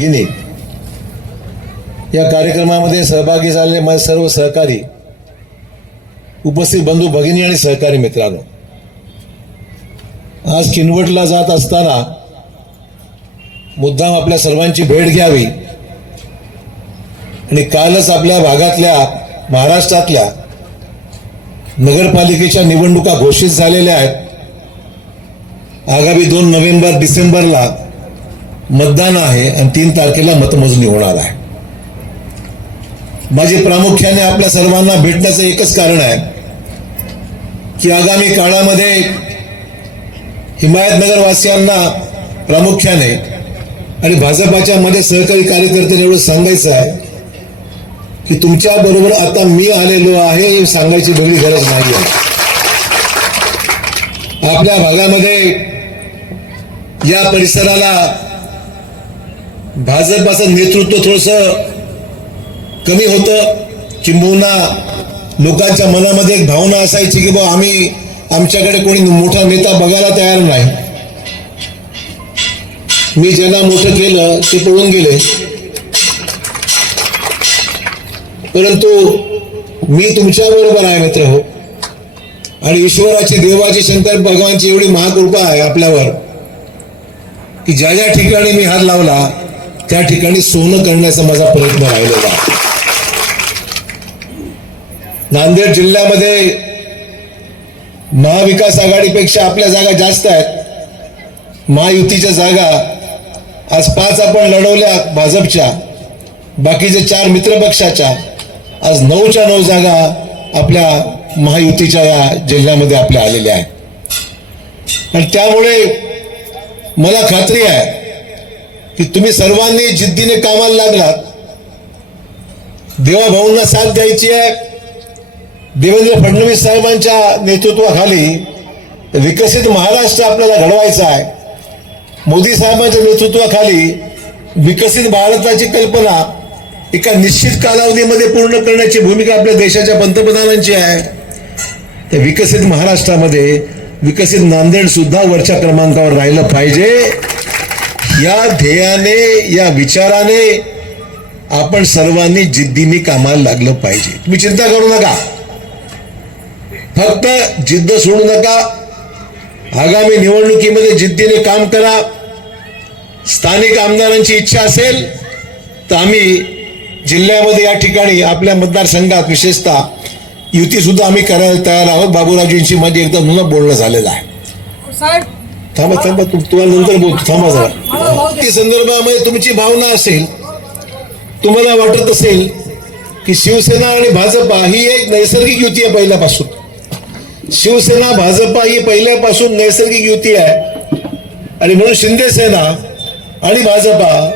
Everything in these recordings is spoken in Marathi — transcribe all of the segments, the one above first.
भगिनी या कार्यक्रमामध्ये सहभागी झालेले माझे सर्व सहकारी उपस्थित बंधू भगिनी आणि सहकारी मित्रांनो आज किनवटला जात असताना मुद्दाम आपल्या सर्वांची भेट घ्यावी आणि कालच आपल्या भागातल्या महाराष्ट्रातल्या नगरपालिकेच्या निवडणुका घोषित झालेल्या आहेत. आगामी दोन नोव्हेंबर डिसेंबरला मतदान आहे आणि तीन तारखेला मतमोजणी होणार आहे. माझे प्रामुख्याने आपल्या सर्वांना भेटण्याचं एकच कारण आहे की आगामी काळामध्ये हिमायतनगरवासियांना प्रामुख्याने आणि भाजपाच्या मध्ये सहकारी कार्यकर्त्यांनी एवढं सांगायचं आहे की तुमच्या बरोबर आता मी आलेलो आहे हे सांगायची वेगळी गरज नाही आहे. आपल्या भागामध्ये या परिसराला भाजपाचं नेतृत्व थोडस कमी होतं किंबहुना लोकांच्या मनामध्ये एक भावना असायची की बा आम्ही आमच्याकडे कोणी मोठा नेता बघायला तयार नाही. मी ज्यांना मोठं केलं ते पळून गेले. परंतु मी तुमच्या बरोबर आहे मित्र हो. आणि ईश्वराची देवाची शंकर भगवानची एवढी महाकृपा आहे आपल्यावर की ज्या ज्या ठिकाणी मी हात लावला त्या ठिकाणी सोनं करण्याचा माझा प्रयत्न राहिलेला नांदेड जिल्ह्यामध्ये महाविकास आघाडीपेक्षा आपल्या जागा जास्त आहेत. महायुतीच्या जागा आज पाच आपण लढवल्या भाजपच्या बाकीचे चार मित्रपक्षाच्या आज नऊच्या नऊ जागा आपल्या महायुतीच्या या जिल्ह्यामध्ये आपल्या आलेल्या आहेत. आणि त्यामुळे मला खात्री आहे की तुम्ही सर्वांनी जिद्दीने कामाला लागलात. देवाभाऊंना साथ द्यायची आहे. देवेंद्र फडणवीस साहेबांच्या नेतृत्वाखाली विकसित महाराष्ट्र आपल्याला घडवायचा आहे. मोदी साहेबांच्या नेतृत्वाखाली विकसित भारताची कल्पना एका निश्चित कालावधीमध्ये पूर्ण करण्याची भूमिका आपल्या देशाच्या पंतप्रधानांची आहे. त्या विकसित महाराष्ट्रामध्ये विकसित नांदेड सुद्धा वरच्या क्रमांकावर राहिलं पाहिजे. या ध्येयाने या विचाराने आपण सर्वांनी जिद्दीने कामाला लागलं पाहिजे. तुम्ही चिंता करू नका. फक्त जिद्द सोडू नका. आगामी निवडणुकीमध्ये जिद्दीने काम करा. स्थानिक आमदारांची इच्छा असेल तर आम्ही जिल्ह्यामध्ये या ठिकाणी आपल्या मतदारसंघात विशेषतः युती सुद्धा आम्ही करायला तयार आहोत. बाबूराजींशी माझी एकदा पुन्हा बोलणं झालेलं आहे. साहेब. थांबा थांबा तुम तुम्हाला नंतर बोलतो. थांबा जरा. त्या संदर्भामध्ये तुमची भावना असेल तुम्हाला वाटत असेल की शिवसेना आणि भाजपा ही एक नैसर्गिक युती आहे पहिल्यापासून. शिवसेना भाजपा ही पहिल्यापासून नैसर्गिक युती आहे. आणि म्हणून शिंदे सेना आणि भाजपा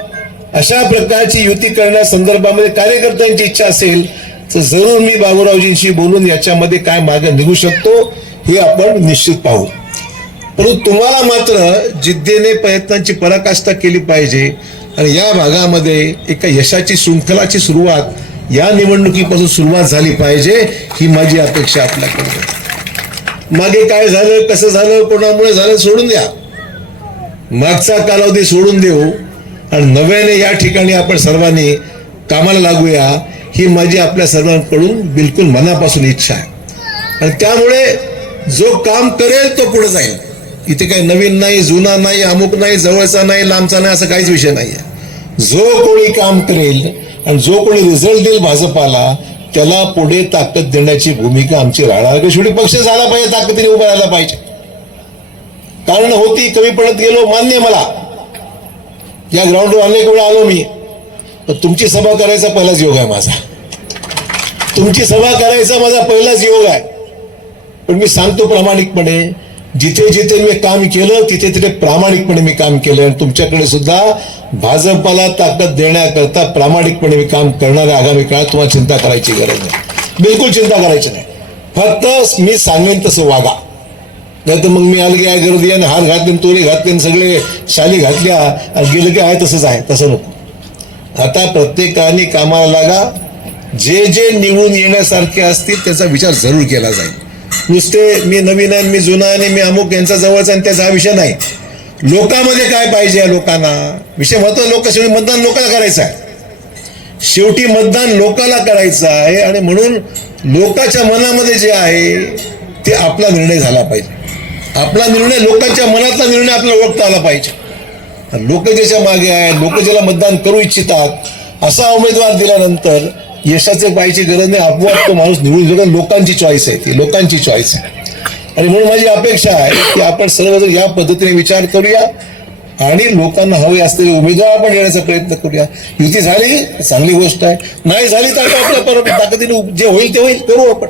अशा प्रकारची युती करण्यासंदर्भामध्ये कार्यकर्त्यांची इच्छा असेल तर जरूर मी बाबूरावजींशी बोलून याच्यामध्ये काय मार्ग निघू शकतो हे आपण निश्चित पाहू. परंतु तुम्हाला मात्र जिद्दीने प्रयत्नांची पराकाष्ठा केली पाहिजे. आणि या भागामध्ये एका यशाची शृंखलाची सुरुवात या निवडणुकीपासून सुरुवात झाली पाहिजे ही माझी अपेक्षा आपल्याकडे मागे काय झालं कसं झालं कोणामुळे झालं सोडून द्या. मागचा कालावधी सोडून देऊ. आणि नव्याने या ठिकाणी आपण सर्वांनी कामाला लागूया ही माझी आपल्या सर्वांकडून बिलकुल मनापासून इच्छा आहे. आणि त्यामुळे जो काम करेल तो पुढे जाईल. इथे काही नवीन नाही जुना नाही अमुक नाही जवळचा नाही लांबचा नाही असा काहीच विषय नाही आहे जो कोणी काम करेल आणि जो कोणी रिझल्ट देईल भाजपाला त्याला पुढे ताकद देण्याची भूमिका आमची राहणार. की शेवटी पक्ष झाला पाहिजे ताकदीने उभा राहायला पाहिजे. कारण होती कमी पडत गेलो मान्य मला. या ग्राउंडवर अनेक वेळा आलो मी. पण तुमची सभा करायचा पहिलाच योग आहे माझा. तुमची सभा करायचा माझा पहिलाच योग आहे. पण मी सांगतो प्रामाणिकपणे जिथे जिथे मी काम केलं तिथे तिथे प्रामाणिकपणे मी काम केलं. आणि तुमच्याकडे सुद्धा भाजपाला ताकद देण्याकरता प्रामाणिकपणे मी काम करणार आगामी काळात तुम्हाला चिंता करायची गरज नाही. बिलकुल चिंता करायची नाही. फक्त मी सांगेन तसं वागा. नाही तर मग मी अलगी आहे? गर्दी आणि हात घातले तोरी तोरे घातले सगळे शाली घातल्या आणि गेलं की आहे तसंच आहे. तसं नको. आता प्रत्येकाने कामाला लागा. जे जे निवडून येण्यासारखे असतील त्याचा विचार जरूर केला जाईल. नुसते मी नवीन आहे मी जुना आहे आणि मी अमुक यांचा जवळचा आणि त्याचा हा विषय नाही. लोकांमध्ये काय पाहिजे या लोकांना? विषय महत्त्व लोक शेवटी मतदान लोकांना करायचं आहे. शेवटी मतदान लोकाला करायचं आहे आणि म्हणून लोकांच्या मनामध्ये जे आहे ते आपला निर्णय झाला पाहिजे. आपला निर्णय लोकांच्या मनातला निर्णय आपल्याला ओळखता आला पाहिजे. लोक ज्याच्या मागे आहे लोक ज्याला मतदान करू इच्छितात असा उमेदवार दिल्यानंतर यशाचे पाहायची गरज नाही आपोआप तो माणूस निवडून येतो. कारण लोकांची चॉईस आहे ती लोकांची चॉईस आहे. आणि म्हणून माझी अपेक्षा आहे की आपण सर्वजण या पद्धतीने विचार करूया आणि लोकांना हवे असलेले उमेदवार आपण देण्याचा प्रयत्न करूया. युती झाली चांगली गोष्ट आहे. नाही झाली तर आता आपल्या परत ताकदीने जे होईल ते होईल करू आपण.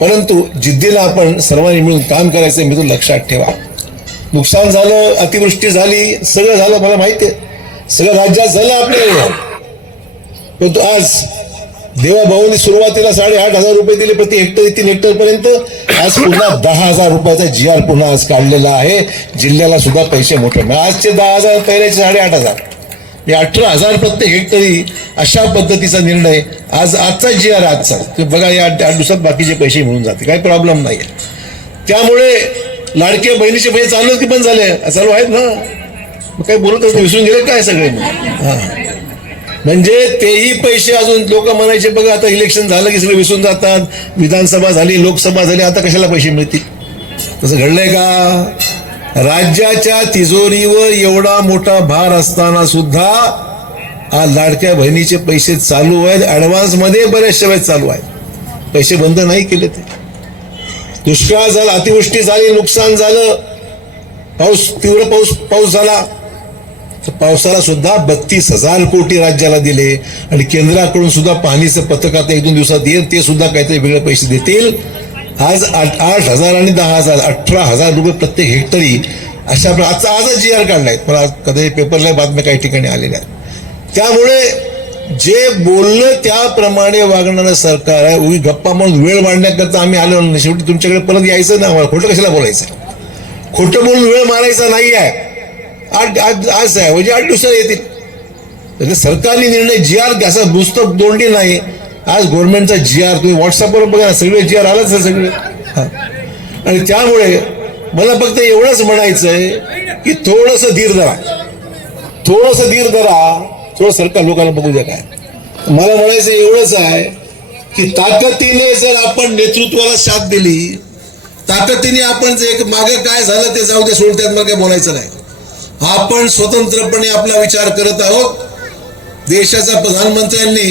परंतु जिद्दीला आपण सर्वांनी मिळून काम करायचं मी तो लक्षात ठेवा. नुकसान झालं अतिवृष्टी झाली सगळं झालं मला माहिती आहे. सगळं राज्यात झालं आपल्या परंतु आज देवाभाऊने सुरुवातीला साडेआठ हजार रुपये दिले प्रति हेक्टर तीन हेक्टर पर्यंत. आज पुन्हा दहा हजार रुपयाचा जी आर पुन्हा आज काढलेला आहे. जिल्ह्याला सुद्धा पैसे मोठे आजचे दहा हजार पहिल्याचे साडेआठ हजार. हे अठरा हजार प्रत्येक हेक्टरी अशा पद्धतीचा निर्णय आज आजचा जी आर आजचा. बघा या आठ आठ दिवसात बाकीचे पैसे मिळून जाते काही प्रॉब्लेम नाही त्यामुळे लाडके बहिणीचे पैसे चालू की पण झाले. चालू आहेत ना. मग काही बोलत विसरून गेले काय सगळे? हां हा. म्हणजे तेही पैसे अजून लोक म्हणायचे बघा आता इलेक्शन झालं की सगळे विसरून जातात. विधानसभा झाली लोकसभा झाली आता कशाला पैसे मिळतील? तसं घडलंय का? राज्याच्या तिजोरीवर एवढा मोठा भार असताना सुद्धा आज लाडक्या बहिणीचे पैसे चालू आहेत. ऍडव्हान्समध्ये बरेचशे वेळेस चालू आहेत. पैसे बंद नाही केले ते. दुष्काळ झाला अतिवृष्टी झाली नुकसान झालं. पाऊस तीव्र पाऊस पाऊस झाला. पावसाला सुद्धा बत्तीस हजार कोटी राज्याला दिले आणि केंद्राकडून सुद्धा पाणीचं पथक आता एक दोन दिवसात येईल ते सुद्धा काहीतरी वेगळे पैसे देतील. आज आठ आठ हजार आणि दहा हजार अठरा हजार रुपये प्रत्येक हेक्टरी अशा प्र- आजचा आजच जी आर काढलाय. मला कधी पेपरला बातम्या काही ठिकाणी आलेल्या आहेत. त्यामुळे जे बोललं त्याप्रमाणे वागणारं सरकार आहे. उगी गप्पा म्हणून वेळ मांडण्याकरता आम्ही आलो नाही. शेवटी तुमच्याकडे परत यायचं ना आम्हाला. खोटं कशाला बोलायचं? खोटं बोलून वेळ मारायचा नाही आहे आठ आठ आज आहे म्हणजे आठ दिवसात येतील. म्हणजे सरकारने निर्णय जी आर असा नुसतं दोंडी नाही. आज गव्हर्नमेंटचा जी आर तुम्ही व्हॉट्सअपवर बघा सगळे जी आर आलाच आहे सगळे. हा. आणि त्यामुळे मला फक्त एवढंच म्हणायचं आहे की थोडंसं धीर धरा. थोडंसं धीर धरा थोडं सरकार लोकांना बघू द्या काय. मला म्हणायचं एवढंच आहे की ताकदीने जर आपण नेतृत्वाला साथ दिली ताकदीने आपण जे मागे काय झालं ते जाऊ दे सोडत्यात मला काय बोलायचं नाही. आपण स्वतंत्रपणे आपला विचार करत आहोत. देशाच्या प्रधानमंत्र्यांनी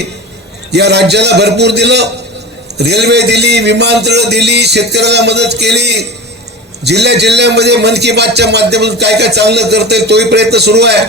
या राज्याला भरपूर दिलं. रेल्वे दिली विमानतळ दिली शेतकऱ्याला मदत केली. जिल्ह्या जिल्ह्यामध्ये मन की बातच्या माध्यमातून काय काय चांगलं करता तोही प्रयत्न सुरू आहे.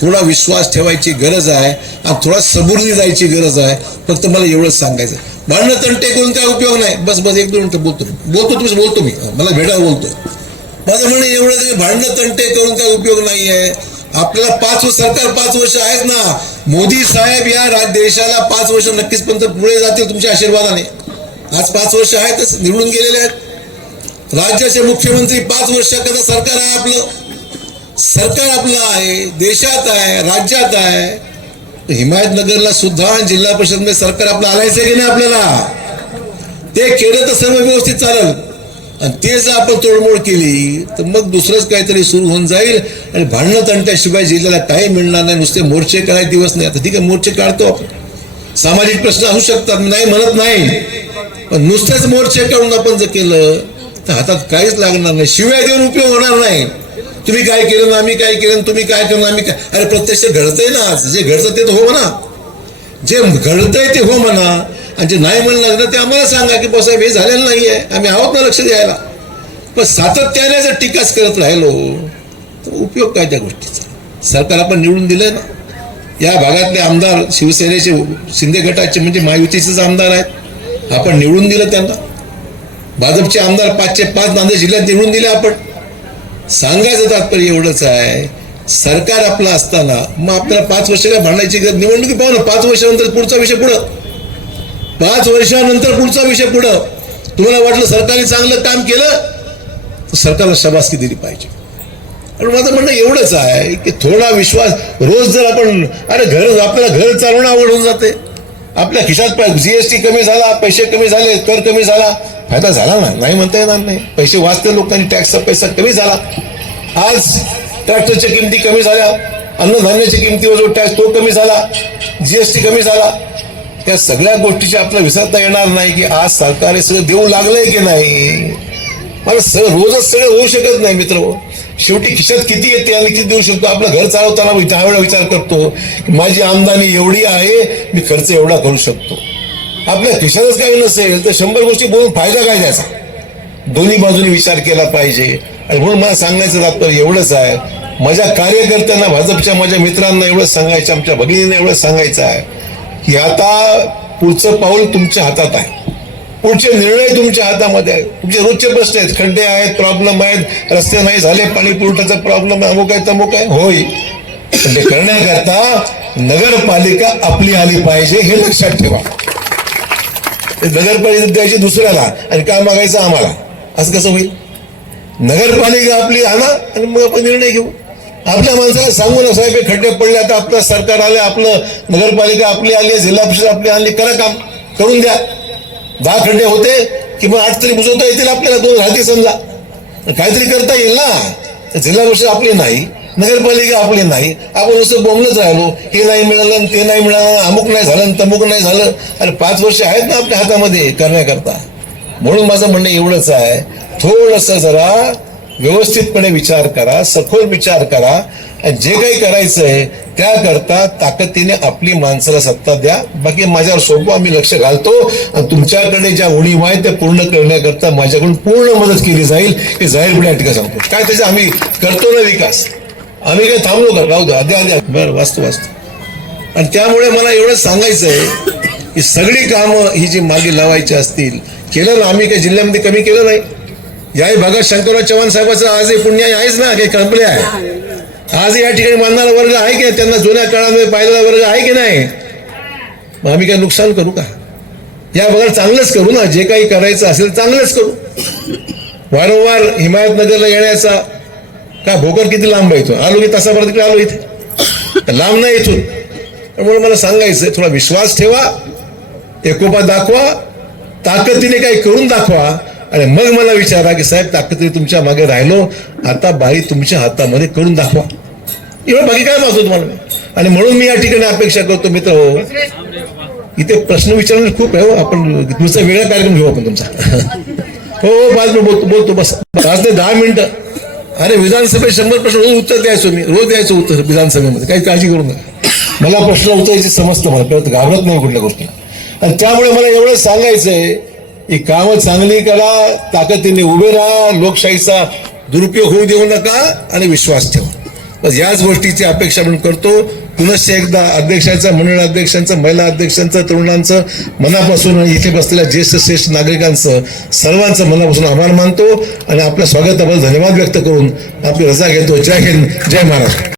थोडा विश्वास ठेवायची गरज आहे आणि थोडा सबुर्ली जायची गरज आहे. फक्त मला एवढंच सांगायचं भांडणं तंटे करून काय उपयोग नाही. बस बस एक दोन मिनिटं बोलतो. बोलतो तुम्ही बोलतो मी. मला भेटायला बोलतो माझं म्हणणं एवढं की भांडणं तंटे करून काय उपयोग नाही आहे आपल्याला पाच वर्ष सरकार पाच वर्ष आहेत ना. मोदी साहेब या राज देशाला पाच वर्ष नक्कीच पण पुढे जातील तुमच्या आशीर्वादाने. आज पाच वर्ष आहेतच निवडून गेलेले आहेत. राज्याचे मुख्यमंत्री पाच वर्ष कदा सरकार आहे आपलं. सरकार आपलं आहे देशात आहे राज्यात आहे. हिमायतनगरला सुद्धा जिल्हा परिषदमध्ये सरकार आपलं आलायचं की नाही आपल्याला? ते केलं तर सर्व व्यवस्थित चालेल. आणि ते जर आपण तोडमोड केली तर मग दुसरंच काहीतरी सुरू होऊन जाईल. आणि भांडणं तंट्याशिवाय जिल्ह्याला काही मिळणार नाही. नुसते मोर्चे काय दिवस नाही. आता ठीक आहे मोर्चे काढतो आपण. सामाजिक प्रश्न असू शकतात नाही म्हणत नाही. पण नुसतेच मोर्चे काढून आपण जर केलं तर हातात काहीच लागणार नाही. शिवाय देऊन उपयोग होणार नाही. तुम्ही काय केलं ना आम्ही काय केलं तुम्ही काय केलं आम्ही काय अरे प्रत्यक्ष घडतंय ना आज. जे घडतं ते तर हो म्हणा. जे घडतंय ते हो म्हणा. आणि जे नाही म्हणणं लागलं ते आम्हाला सांगा की बसाहेब हे झालेलं नाही आहे आम्ही आहोत ना लक्ष द्यायला. पण सातत्याने जर टीकाच करत राहिलो तर उपयोग काय त्या गोष्टीचा? सरकार आपण निवडून दिलं ना. या भागातले आमदार शिवसेनेचे शिंदे गटाचे म्हणजे महायुतीचेच आमदार आहेत. आपण निवडून दिलं त्यांना. भाजपचे आमदार पाचशे पाच नांदेड जिल्ह्यात निवडून दिले आपण. सांगायचं तात्पर्य एवढंच आहे सरकार आपलं असताना मग आपल्याला पाच वर्ष काय भांडायची गरज? निवडणुकी पाहू ना पाच वर्षानंतर पुढचा विषय पुढं. पाच वर्षानंतर पुढचा विषय पुढं. तुम्हाला वाटलं सरकारने चांगलं काम केलं? तर सरकारला शबासकी दिली पाहिजे. आणि माझं म्हणणं एवढंच आहे की थोडा विश्वास रोज जर आपण अरे घर आपल्याला घर चालवणं आवड होऊन जाते. आपल्या खिशात जीएसटी कमी झाला पैसे कमी झाले कर कमी झाला. फायदा झाला ना? नाही म्हणता येणार नाही. पैसे वाचते लोकांनी टॅक्सचा पैसा कमी झाला. आज ट्रॅक्टरच्या किमती कमी झाल्या. अन्नधान्याच्या किमतीवर टॅक्स तो कमी झाला. जीएसटी कमी झाला. त्या सगळ्या गोष्टीची आपल्याला विसरता येणार नाही की आज सरकार हे सगळं देऊ लागलंय की नाही? मला सगळं रोजच सगळं होऊ शकत नाही मित्र. शेवटी खिशात किती येते आणि किती देऊ शकतो? आपलं घर चालवताना त्या त्यावेळेला विचार करतो की माझी आमदानी एवढी आहे मी खर्च एवढा करू शकतो. आपल्या खिशातच काही नसेल तर शंभर गोष्टी बोलून फायदा काय त्याचा? दोन्ही बाजूनी विचार केला पाहिजे. आणि म्हणून मला सांगायचं तात्पर्य एवढंच आहे. माझ्या कार्यकर्त्यांना भाजपच्या माझ्या मित्रांना एवढंच सांगायचं आमच्या भगिनींना एवढंच सांगायचं आहे. की आता पुढचं पाऊल तुमच्या हातात आहे. पुढचे निर्णय तुमच्या हातामध्ये आहेत तुमचे रोजचे प्रश्न आहेत. खड्डे आहेत प्रॉब्लेम आहेत रस्ते नाही झाले पाणी पुरवठ्याचा प्रॉब्लेम अमुक आहे तमुक आहे. होय. पण ते करण्याकरता नगरपालिका आपली आली पाहिजे हे लक्षात ठेवा. नगरपालिका द्यायची दुसऱ्याला आणि काय मागायचं आम्हाला. असं कसं होईल? नगरपालिका आपली आणा आणि मग आपण निर्णय घेऊ. आपल्या माणसाला सांगू ना साहेब हे खड्डे पडले आता आपलं सरकार आलं आपलं नगरपालिका आपली आली जिल्हा परिषद आपली आणली करा काम करून द्या. दहा खड्डे होते की मग आठ तरी बुजवता येतील आपल्याला दोन राहते समजा. काहीतरी करता येईल ना. जिल्हा परिषद आपली नाही नगरपालिका आपली नाही. आपण नुसतं बोंबलंच राहिलो हे नाही मिळालं ते नाही मिळालं अमुक नाही झालं तमुक नाही झालं. आणि पाच वर्ष आहेत ना आपल्या हातामध्ये करण्याकरता. म्हणून माझं म्हणणं एवढंच आहे. थोडस जरा व्यवस्थितपणे विचार करा सखोल विचार करा आणि जे काही करायचंय त्याकरता ताकदीने आपली माणसाला सत्ता द्या. बाकी माझ्यावर सोपं आम्ही लक्ष घालतो आणि तुमच्याकडे ज्या उणीव आहेत त्या पूर्ण करण्याकरता माझ्याकडून पूर्ण मदत केली जाईल हे जाहीरपणे या ठिकाणी सांगतो. काय त्याचा आम्ही करतो ना विकास? आम्ही काय थांबलो का? राहू द्या आधी आधी. बरं वाचतो वाचतो. आणि त्यामुळे मला एवढंच सांगायचं आहे की सगळी कामं ही जी मागे लावायची असतील केलं ना आम्ही काही जिल्ह्यामध्ये कमी केलं नाही. याही भागात शंकरराव चव्हाण साहेबाचं आजही पुण्य आहेच ना? काही कंपनी आहे? आज या ठिकाणी मानणारा वर्ग आहे की नाही? त्यांना जुन्या काळामध्ये पाहिलेला वर्ग आहे की नाही? मग आम्ही काय नुकसान करू का? या भागात चांगलंच करू ना? जे काही करायचं असेल चांगलंच करू. वारंवार हिमायतनगरला येण्याचा का भोकर किती लांब आहे इथून आलो की तासाभर तिकडे आलो इथे. लांब नाही इथून. त्यामुळे मला सांगायचं थोडा विश्वास ठेवा. एकोपा दाखवा. ताकदीने काही करून दाखवा. आणि मग मला विचारा की साहेब ताकदीने तुमच्या मागे राहिलो. आता बाई तुमच्या हातामध्ये करून दाखवा. एवढं बाकी काय मागतो तुम्हाला आणि म्हणून मी या ठिकाणी अपेक्षा करतो मित्र हो. इथे प्रश्न विचारणं खूप आहे हो. आपण तुमचा वेगळा कार्यक्रम घेऊ आपण तुमचा. हो हो बाज मी बोलतो बोलतो बस. आज ते दहा मिनिटं. अरे विधानसभेत शंभर प्रश्न रोज उत्तर द्यायचो मी. रोज द्यायचो उत्तर विधानसभेमध्ये. काही काळजी करू नका. मला प्रश्न उत्तरायची समजतं मला. परत घाबरत नाही कुठल्या गोष्टी आणि त्यामुळे मला एवढं सांगायचंय ही कामं चांगली करा ताकदीने उभे राहा लोकशाहीचा दुरुपयोग होऊ देऊ नका आणि विश्वास ठेवा बस याच गोष्टीची अपेक्षा आपण करतो पुनश्च एकदा अध्यक्षांचं मंडळ अध्यक्षांचं महिला अध्यक्षांचं तरुणांचं मनापासून इथे बसलेल्या ज्येष्ठ श्रेष्ठ नागरिकांचं सर्वांचं मनापासून आभार मानतो आणि आपल्या स्वागताबद्दल धन्यवाद व्यक्त करून आपली रजा घेतो जय हिंद जय महाराष्ट्र